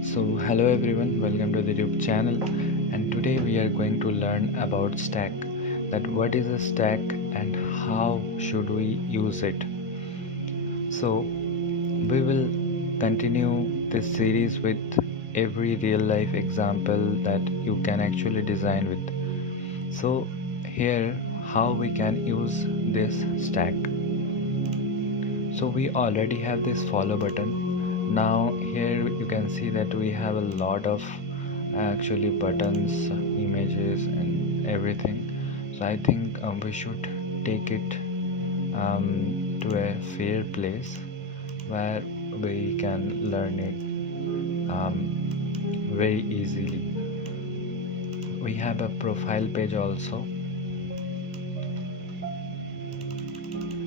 Hello everyone, welcome to the YouTube channel. And today we are going to learn about stack. That what is a stack and how should we use it. So, we will continue this series with every real life example that you can actually design with. So, here how we can use this stack. So we already have this follow button. Now here you can see that we have a lot of actually buttons, images and everything. So I think we should take it to a fair place where we can learn it very easily. We have a profile page also.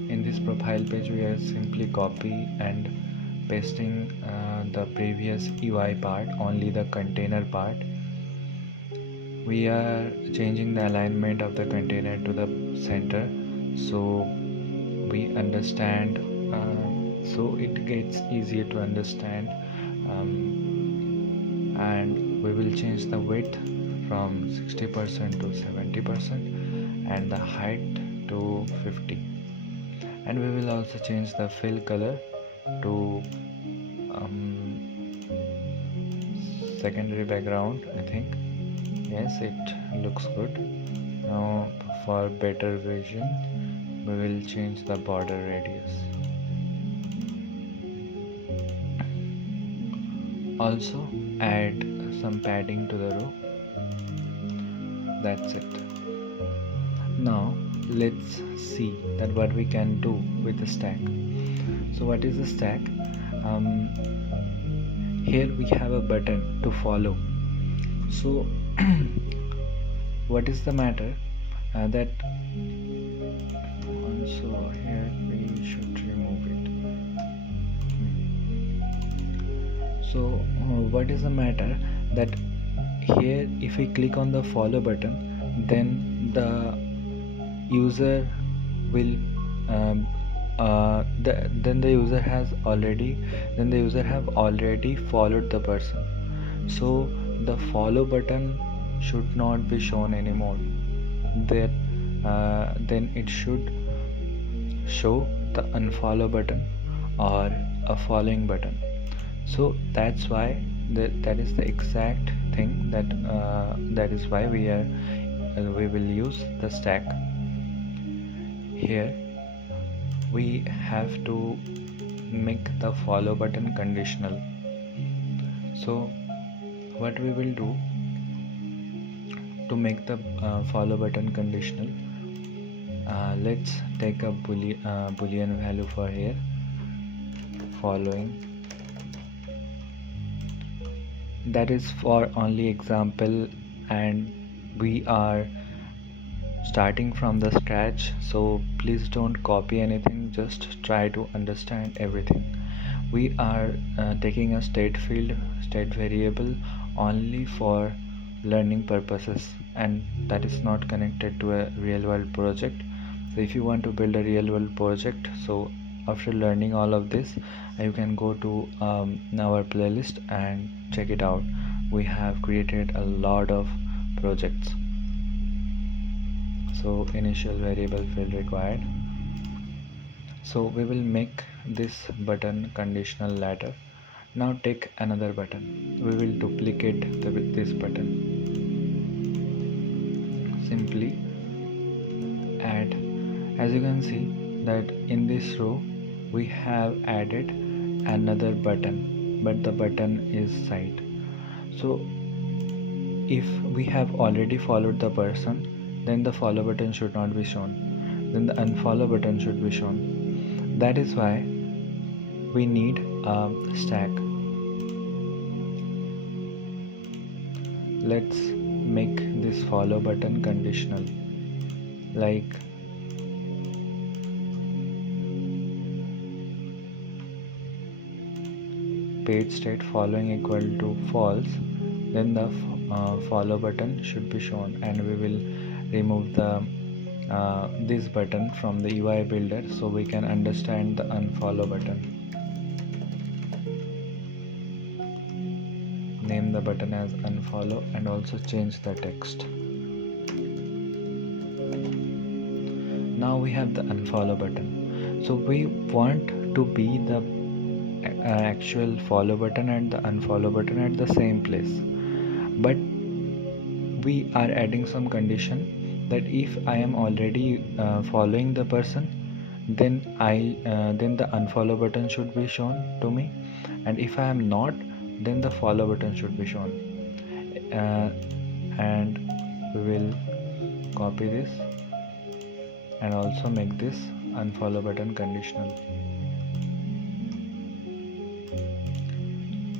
In this profile page we are simply copy and pasting the previous UI part, only the container part. We are changing the alignment of the container to the center so we understand, so it gets easier to understand, and we will change the width from 60% to 70% and the height to 50, and we will also change the fill color to secondary background. I think yes, it looks good. Now for better vision we will change the border radius. Also add some padding to the row. That's it. Now let's see that what we can do with the stack. So what is the stack? Here we have a button to follow. So what is the matter that also here we should remove it. So what is the matter that here if we click on the follow button, then the user will then the user have already followed the person. So the follow button should not be shown anymore. That then it should show the unfollow button or a following button. So that's why that is the exact thing that is why we will use the stack. Here we have to make the follow button conditional. So what we will do to make the follow button conditional, let's take a boolean value for here, following. That is for only example and we are starting from the scratch, so please don't copy anything, just try to understand everything. We are taking a state variable only for learning purposes, and that is not connected to a real world project. So if you want to build a real world project, so after learning all of this you can go to our playlist and check it out. We have created a lot of projects. So initial variable field required. So we will make this button conditional later. Now take another button. We will duplicate this button. Simply add. As you can see that in this row we have added another button, but the button is side. So if we have already followed the person, then the follow button should not be shown, then the unfollow button should be shown. That is why we need a stack. Let's make this follow button conditional, like page state following equal to false, then the follow button should be shown, and we will remove the this button from the UI builder so we can understand the unfollow button. name the button as unfollow and also change the text. Now we have the unfollow button. So we want to be the actual follow button and the unfollow button at the same place, but we are adding some condition that if I am already following the person, then the unfollow button should be shown to me, and if I am not, then the follow button should be shown. And we will copy this and also make this unfollow button conditional.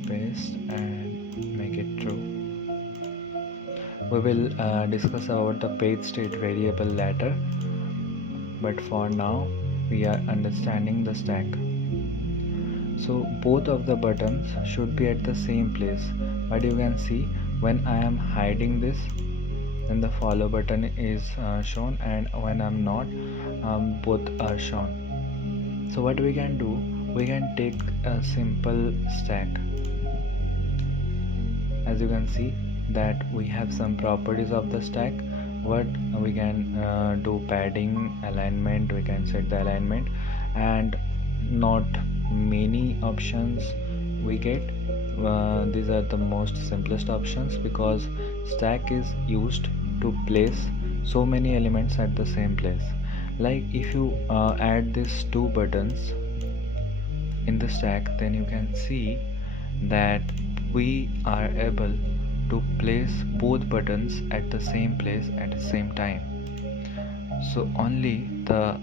Paste and make it true. We will discuss about the page state variable later, but for now we are understanding the stack. So both of the buttons should be at the same place, but you can see when I am hiding this, then the follow button is shown, and when I'm not, both are shown. So what we can do, we can take a simple stack. As you can see that we have some properties of the stack. What we can do, padding, alignment, we can set the alignment, and not many options we get. These are the most simplest options because stack is used to place so many elements at the same place. Like if you add these two buttons in the stack, then you can see that we are able to place both buttons at the same place at the same time. So only the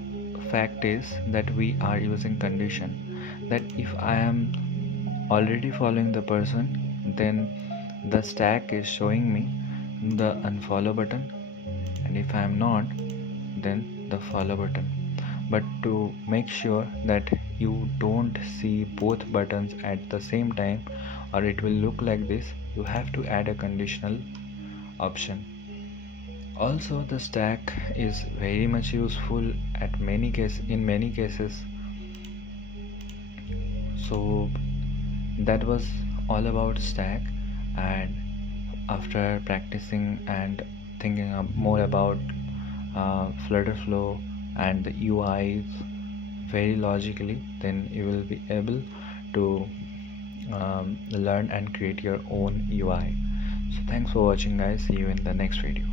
fact is that we are using condition that if I am already following the person, then the stack is showing me the unfollow button, and if I am not, then the follow button. But to make sure that you don't see both buttons at the same time, or it will look like this, you have to add a conditional option. Also, the stack is very much useful in many cases. So that was all about stack, and after practicing and thinking more about Flutter Flow and the UI very logically, then you will be able to learn and create your own UI. So thanks for watching guys, see you in the next video.